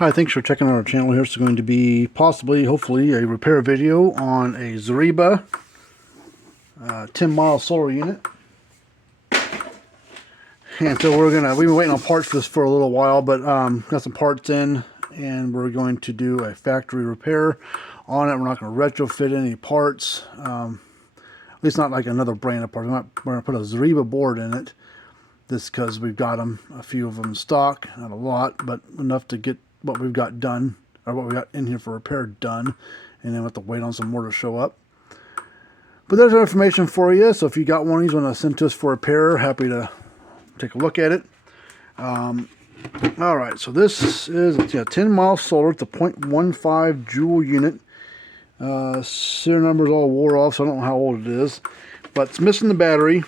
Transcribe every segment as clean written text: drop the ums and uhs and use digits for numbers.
Hi, thanks for checking out our channel here. It's going to be possibly, hopefully, a repair video on a Zareba 10-mile solar unit. And so we've been waiting on parts for this for a little while, but got some parts in, and we're going to do a factory repair on it. We're not going to retrofit any parts, at least not like another brand of parts. We're going to put a Zareba board in it. This because we've got a few of them in stock, not a lot, but enough to get what we've got done, or what we got in here for repair done, and then we'll have to wait on some more to show up. But there's our information for you, so if you got one of these want to send to us for repair, happy to take a look at it. Alright, so this is a 10-mile solar. It's a 0.15 joule unit. Serial number is all wore off, so I don't know how old it is, but it's missing the battery,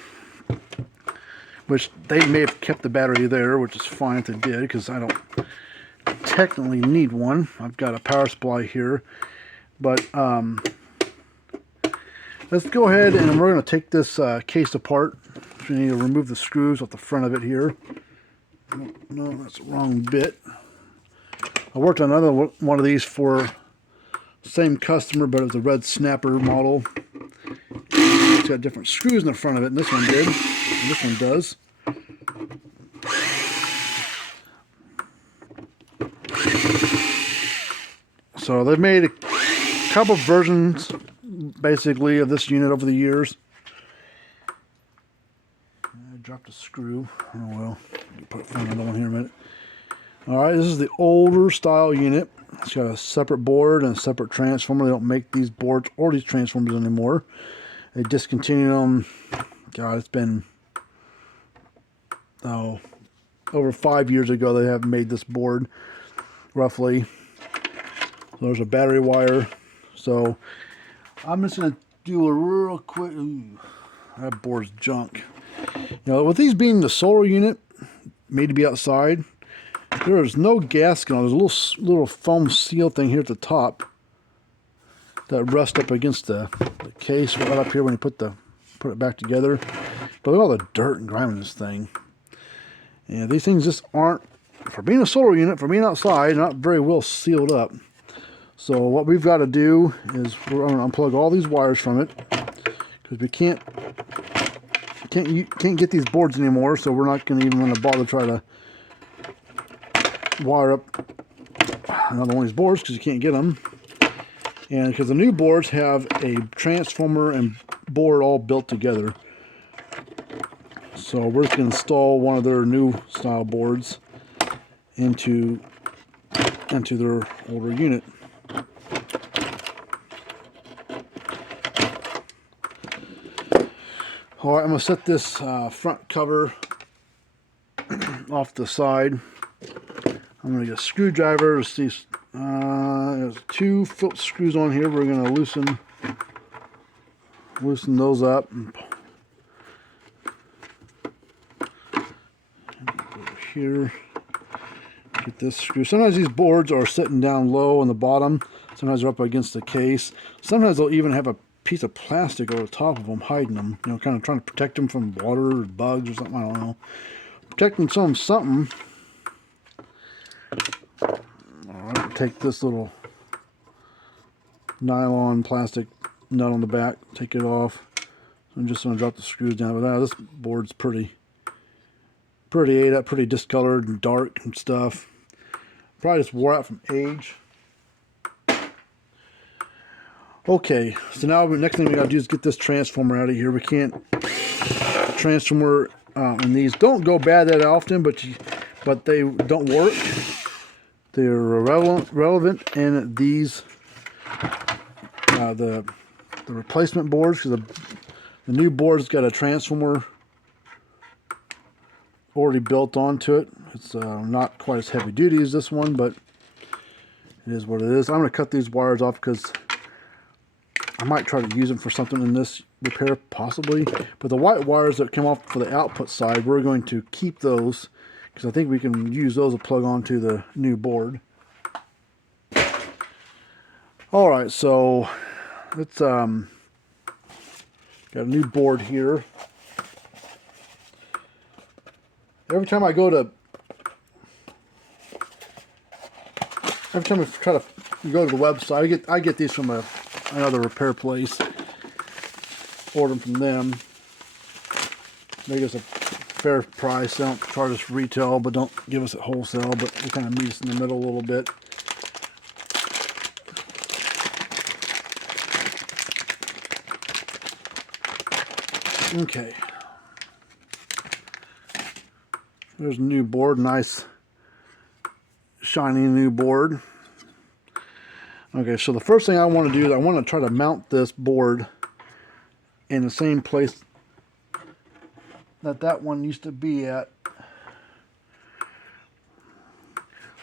which they may have kept the battery there, which is fine if they did, because I don't technically need one. I've got a power supply here, but let's go ahead and we're going to take this case apart. So we need to remove the screws off the front of it here. No, that's the wrong bit. I worked on another one of these for the same customer, but it was a red snapper model. It's got different screws in the front of it, and this one did, and this one does. So they've made a couple versions, basically, of this unit over the years. I dropped a screw. Oh well, put another one here in a minute. Alright, this is the older style unit. It's got a separate board and a separate transformer. They don't make these boards or these transformers anymore. They discontinued them. God, it's been over 5 years ago they have made this board, roughly. So there's a battery wire. So I'm just going to do a real quick... Ooh, that board's junk. You know, with these being the solar unit, made to be outside, there is no gasket on. There's a little foam seal thing here at the top that rests up against the case right up here when you put it back together. But look at all the dirt and grime in this thing. And these things just aren't, for being a solar unit, for being outside, not very well sealed up. So what we've got to do is we're going to unplug all these wires from it, because we can't get these boards anymore. So we're not going to even want to bother to try to wire up another one of these boards, because you can't get them. And because the new boards have a transformer and board all built together. So we're just going to install one of their new style boards into their older unit. Alright, I'm going to set this front cover off the side. I'm going to get a screwdriver. There's 2 Phillips screws on here. We're going to loosen those up. Over here, get this screw. Sometimes these boards are sitting down low on the bottom. Sometimes they're up against the case. Sometimes they'll even have a piece of plastic over the top of them, hiding them. You know, kind of trying to protect them from water or bugs or something. I don't know. Protecting something. Alright, take this little nylon plastic nut on the back, take it off. I'm just going to drop the screws down. But this board's pretty ate up, pretty discolored and dark and stuff. Probably just wore out from age. Okay, so now the next thing we got to do is get this transformer out of here. We can't. The transformer and these don't go bad that often, but they don't work. They're relevant in these the replacement boards, because the new board's got a transformer already built onto it. It's not quite as heavy duty as this one, but it is what it is. I'm going to cut these wires off because I might try to use them for something in this repair, possibly. But the white wires that come off for the output side, we're going to keep those, because I think we can use those to plug onto the new board. Alright, so it's got a new board here. Every time I go to every time I try to go to the website, I get these from another repair place. Order them from them. They give us a fair price. They don't charge us retail, but don't give us at wholesale. But they kind of meet us in the middle a little bit. Okay. There's a new board. Nice, shiny new board. Okay, so the first thing I want to do is I want to try to mount this board in the same place that one used to be at.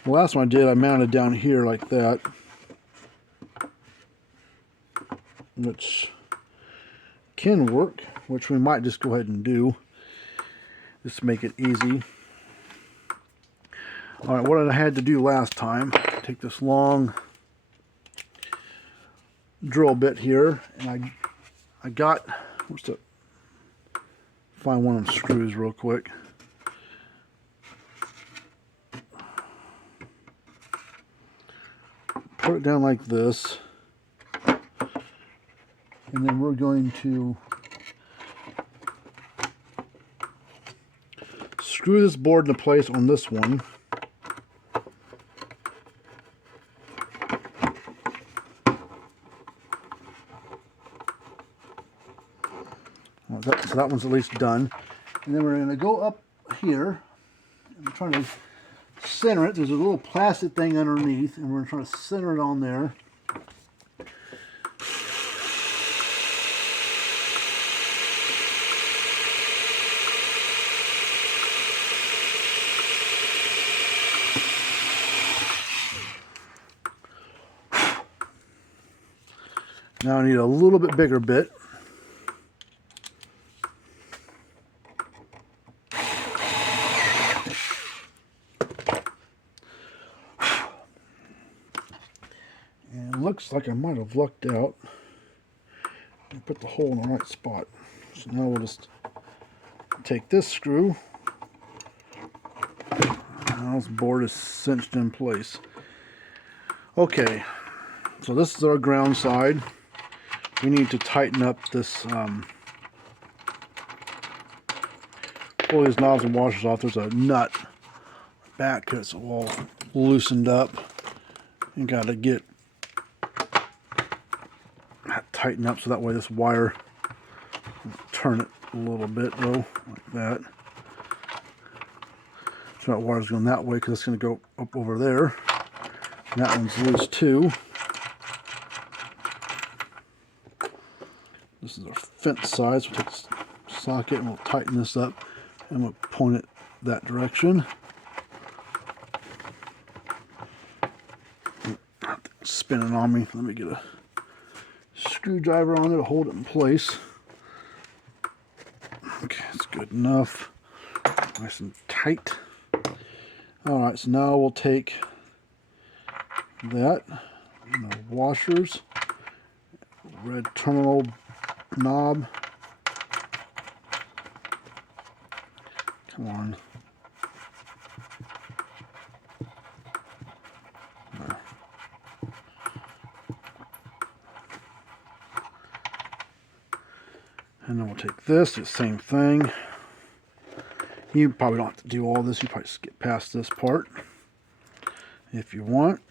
The last one I did, I mounted down here like that, which can work, which we might just go ahead and do, just to make it easy. All right, what I had to do last time, take this long drill bit here, and I got, find one of them screws real quick. Put it down like this, and then we're going to screw this board into place on this one. So that one's at least done. And then we're going to go up here. I'm trying to center it. There's a little plastic thing underneath, and we're trying to center it on there. Now I need a little bit bigger bit. And it looks like I might have lucked out and put the hole in the right spot. So now we'll just take this screw. Now this board is cinched in place. Okay, so this is our ground side. We need to tighten up this, pull these knobs and washers off. There's a nut back that's all loosened up. You got to get that tightened up so that way this wire, turn it a little bit though, like that. So that wire's going that way because it's going to go up over there. And that one's loose too. This is our fence side, so we'll take this socket and we'll tighten this up and we'll point it that direction. It's spinning on me. Let me get a screwdriver on it to hold it in place. Okay, that's good enough. Nice and tight. Alright, so now we'll take that, and the washers, red terminal knob. Come on. There. And then we'll take this, the same thing. You probably don't have to do all this. You probably just get past this part if you want.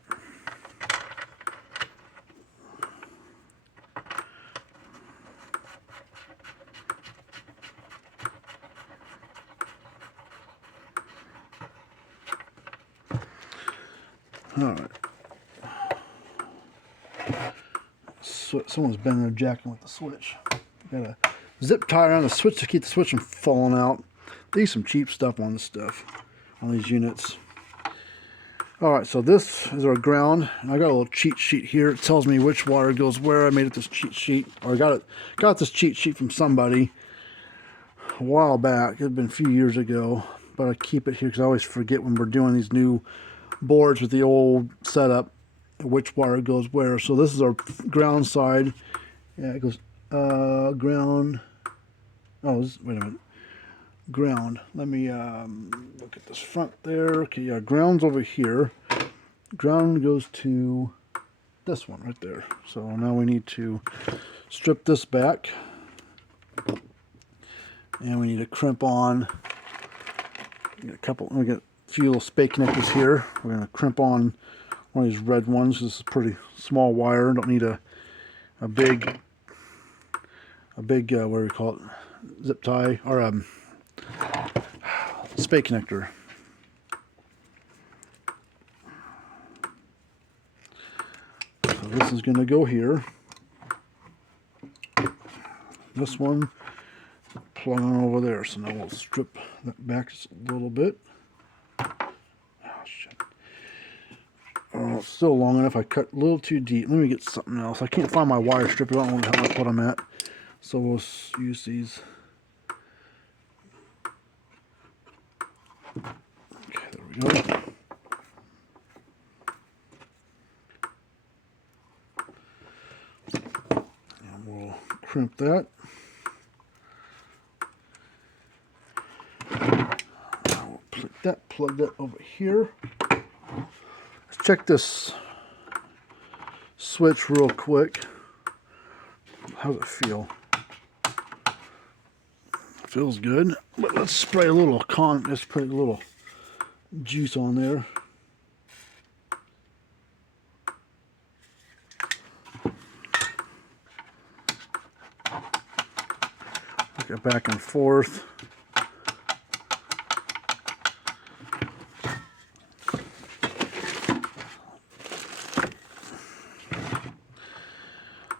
Alright. Someone's been there jacking with the switch. Got a zip tie around the switch to keep the switch from falling out. They use some cheap stuff on this stuff, on these units. Alright, so this is our ground. And I got a little cheat sheet here. It tells me which wire goes where. I made it this cheat sheet, or I got this cheat sheet from somebody a while back. It had been a few years ago, but I keep it here because I always forget when we're doing these new boards with the old setup which wire goes where. So this is our ground side. Yeah, it goes ground. Oh, wait a minute. Ground. Let me look at this front there. Okay, yeah, ground's over here. Ground goes to this one right there. So now we need to strip this back. And we need to crimp on. We got a few little spade connectors here. We're going to crimp on one of these red ones. This is a pretty small wire. Don't need a big what do we call it? Zip tie or spade connector. So this is going to go here. This one plug on over there. So now we'll strip that back just a little bit. Oh shit! Oh, it's still long enough. I cut a little too deep. Let me get something else. I can't find my wire stripper. I don't know what I'm at. So we'll use these. Okay, there we go. And we'll crimp that. I'll plug that over here. Let's check this switch real quick. How does it feel? Feels good, but let's spray a little let's put a little juice on there. Look it back and forth.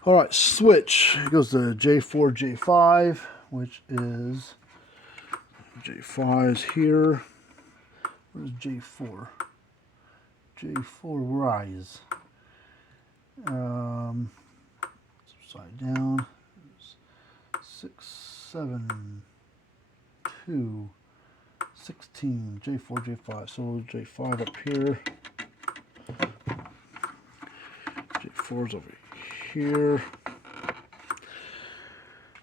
All right, switch. It goes to J4, J5, which is J5 is here. Where's J4? J4 rise. Upside down. 6, 7, 2, 16. J4, J5. So J5 up here. J4's over here.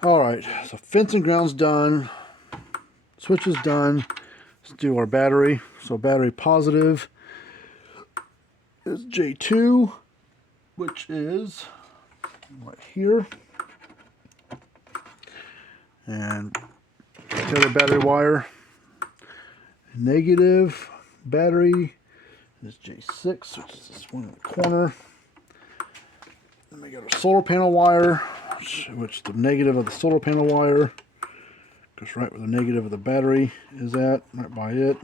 All right, so fence and ground's done. Switch is done. Let's do our battery. So battery positive is J2, which is right here. And the other battery wire. Negative battery is J6, which is this one in the corner. Then we got our solar panel wire, which the negative of the solar panel wire goes right where the negative of the battery is at, right by it,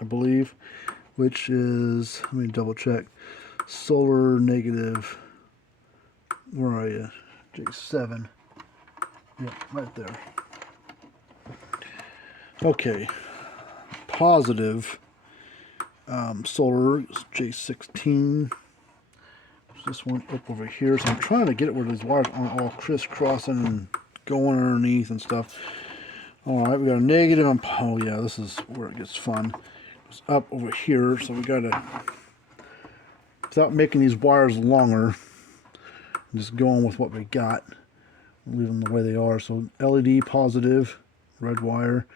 I believe, which is, let me double check, solar negative, where are you, J7, yep, right there. Okay, positive solar is J16. This one up over here, so I'm trying to get it where these wires aren't all crisscrossing and going underneath and stuff. All right, we got a negative. Oh yeah, this is where it gets fun. It's up over here, so we got to, without making these wires longer, just going with what we got, leave them the way they are. So LED positive, red wire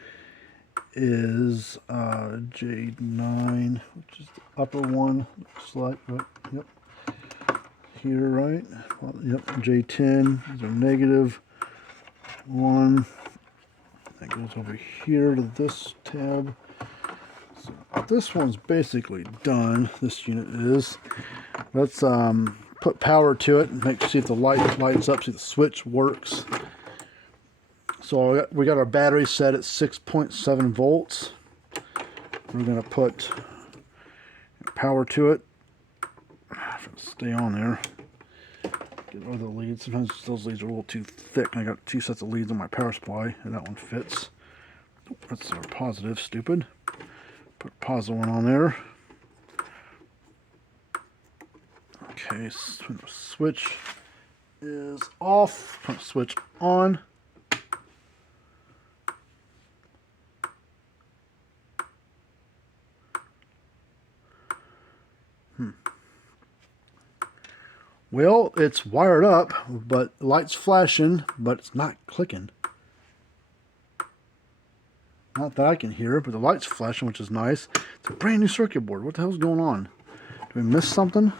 is J9, which is the upper one. Looks like, yep. Here, right? Well, yep, J10, these are negative. One, that goes over here to this tab. So this one's basically done, this unit is. Let's put power to it and see if the light lights up, see if the switch works. So we got our battery set at 6.7 volts. We're going to put power to it. Stay on there. Get other leads. Sometimes those leads are a little too thick. I got 2 sets of leads on my power supply, and that one fits. That's our positive. Stupid. Put a positive one on there. Okay, so the switch is off. Put the switch on. Well, it's wired up, but light's flashing, but it's not clicking. Not that I can hear, but the light's flashing, which is nice. It's a brand new circuit board. What the hell's going on? we miss something?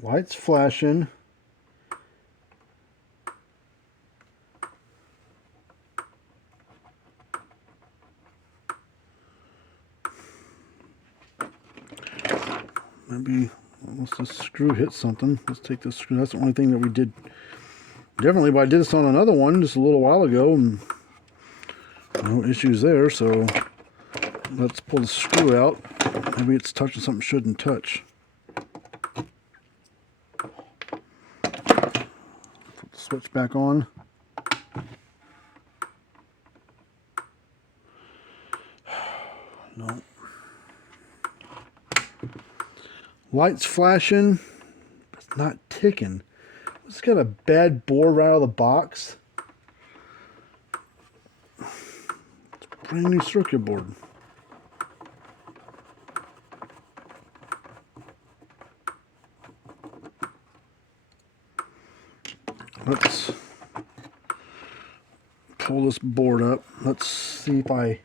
Lights flashing. Maybe unless this screw hit something. Let's take this screw. That's the only thing that we did differently, but I did this on another one just a little while ago and no issues there. So let's pull the screw out. Maybe it's touching something it shouldn't touch. Put the switch back on. No. Lights flashing. It's not ticking. It's got a bad board right out of the box. It's a brand new circuit board. Let's pull this board up. Let's see if I...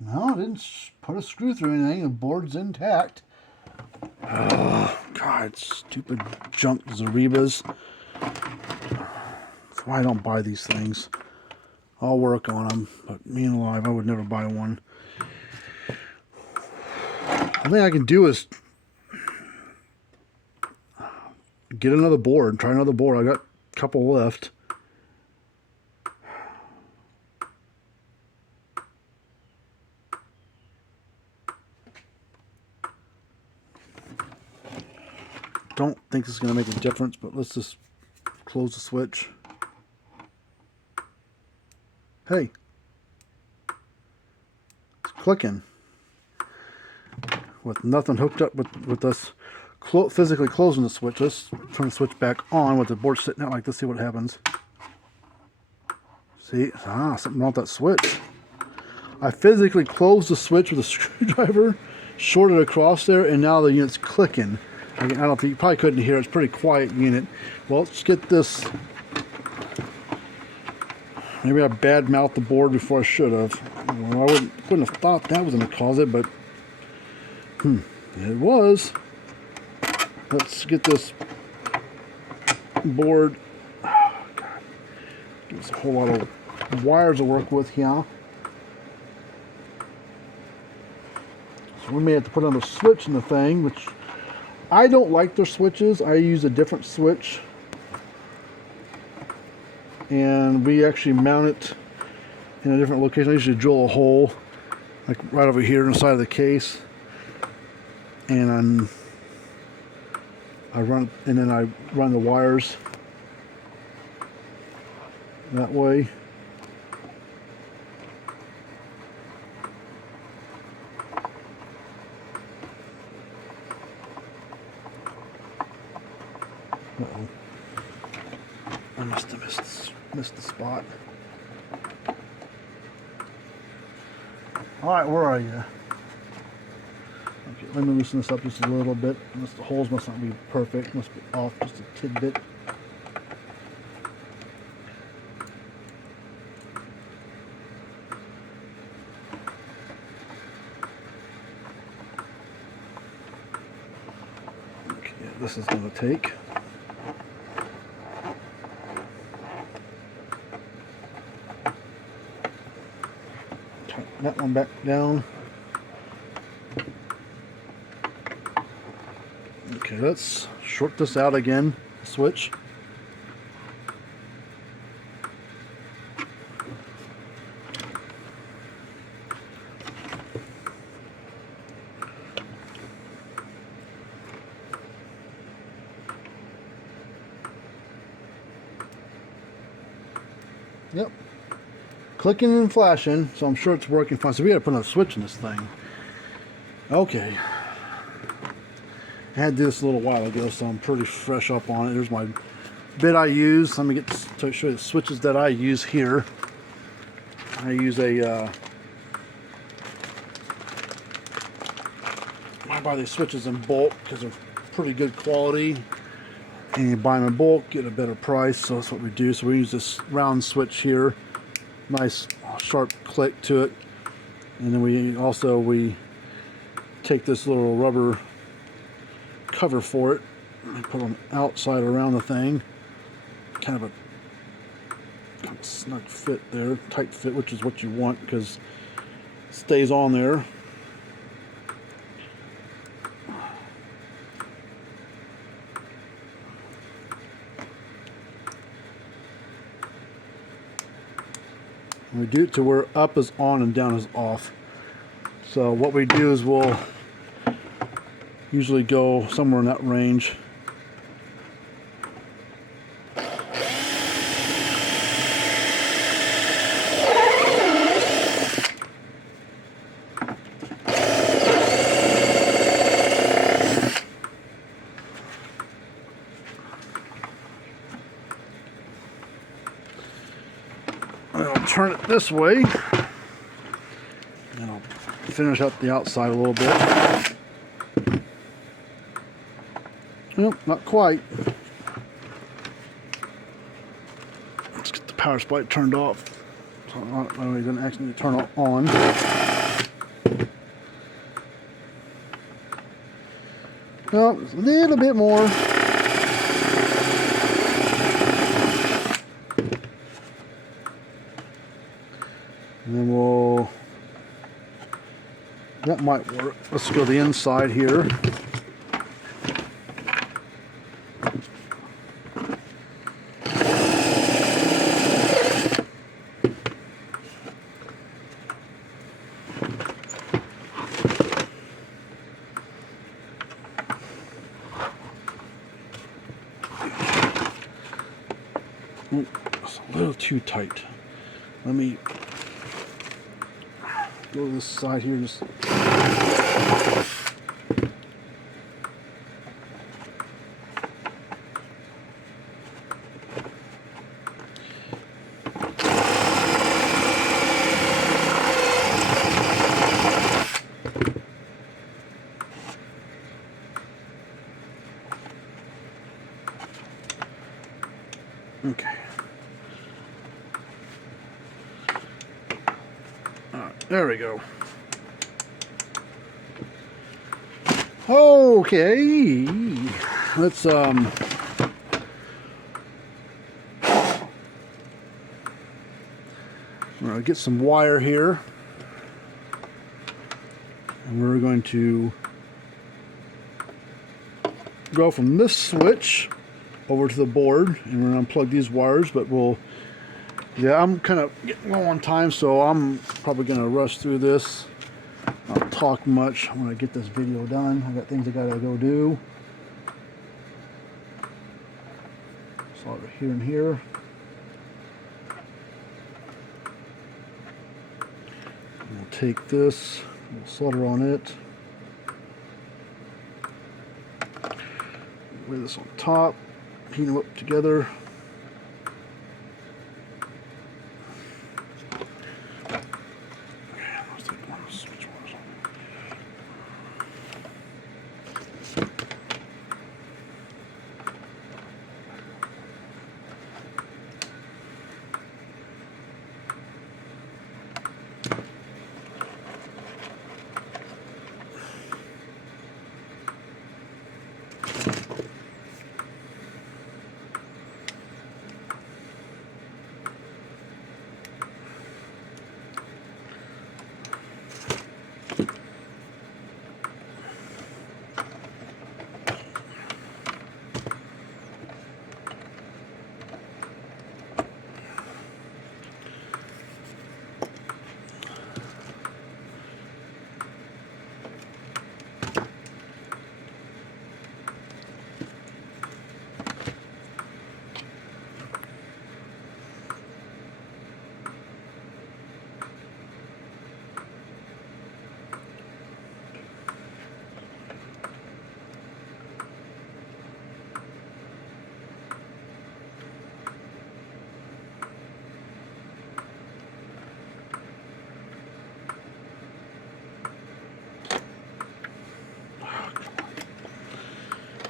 No, I didn't put a screw through anything. The board's intact. Oh, God, stupid junk Zarebas. That's why I don't buy these things. I'll work on them, but me and alive, I would never buy one. The thing I can do is get another board, try another board. I got a couple left. Don't think this is going to make a difference, but let's just close the switch. Hey, it's clicking with nothing hooked up with us physically closing the switch. Let's turn the switch back on with the board sitting out like this, see what happens. See, something wrong with that switch. I physically closed the switch with a screwdriver, shorted across there, and now the unit's clicking. I don't think you probably couldn't hear it. It's a pretty quiet unit. Well, let's get this. Maybe I bad-mouthed the board before I should have. Well, I wouldn't have thought that was going to cause it, but it was. Let's get this board. Oh, God. There's a whole lot of wires to work with here. So we may have to put another switch in the thing, which I don't like their switches. I use a different switch. And we actually mount it in a different location. I usually drill a hole, like right over here inside of the case. And then I run the wires that way. Uh-oh. I must have missed the spot. Alright, where are you? Okay, let me loosen this up just a little bit. The holes must not be perfect. Must be off just a tidbit. Okay, yeah, this is going to take. That one back down. Okay, let's short this out again. Switch. Yep. Clicking and flashing, so I'm sure it's working fine. So we got to put another switch in this thing. Okay. I had this a little while ago, so I'm pretty fresh up on it. There's my bit I use. Let me get to show you the switches that I use here. I use I buy these switches in bulk because they're pretty good quality. and you buy them in bulk, get a better price. So that's what we do. So we use this round switch here, nice sharp click to it, and then we take this little rubber cover for it and put on the outside around the thing. Kind of a snug fit there, tight fit, which is what you want because it stays on there. And we do it to where up is on and down is off. So what we do is we'll usually go somewhere in that range. I'll turn it this way, and I'll finish up the outside a little bit. Nope, not quite. Let's get the power supply turned off, so I'm going to actually turn it on. Well, a little bit more. And then that might work. Let's go to the inside here. Ooh, it's a little too tight. Let me go to this side here. Just okay. There we go. Okay, let's I'm gonna get some wire here, and we're going to go from this switch over to the board, and we're gonna unplug these wires. But yeah, I'm kind of getting low on time, so I'm probably going to rush through this. Not talk much. I'm going to get this video done. I got things I got to go do. Solder here and here. And we'll take this, we'll solder on it. Lay this on top, heat them up together.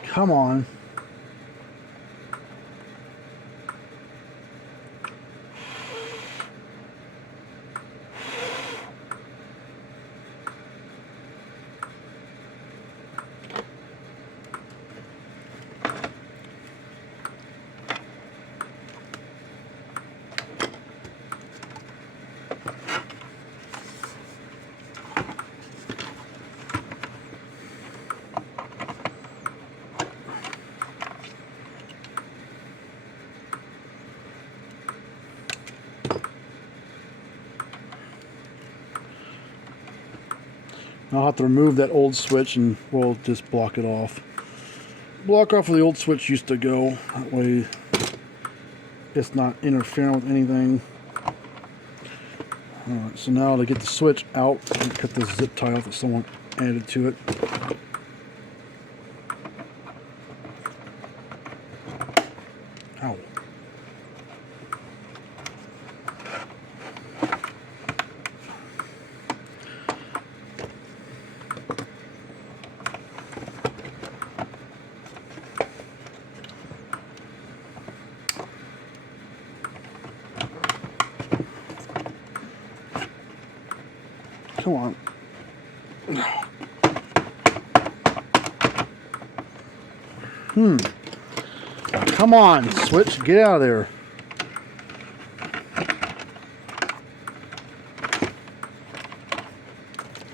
Come on. I'll have to remove that old switch and we'll just block it off. Block off where the old switch used to go. That way it's not interfering with anything. Alright, so now to get the switch out, I'm cut this zip tie off that someone added to it. Ow. Come on. Come on, switch, get out of there.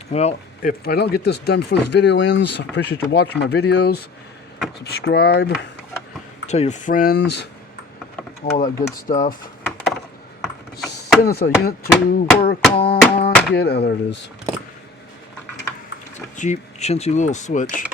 Well, if I don't get this done before this video ends, I appreciate you watching my videos. Subscribe, tell your friends, all that good stuff. Send us a unit to work on. Oh, there it is. Cheap, chintzy little switch.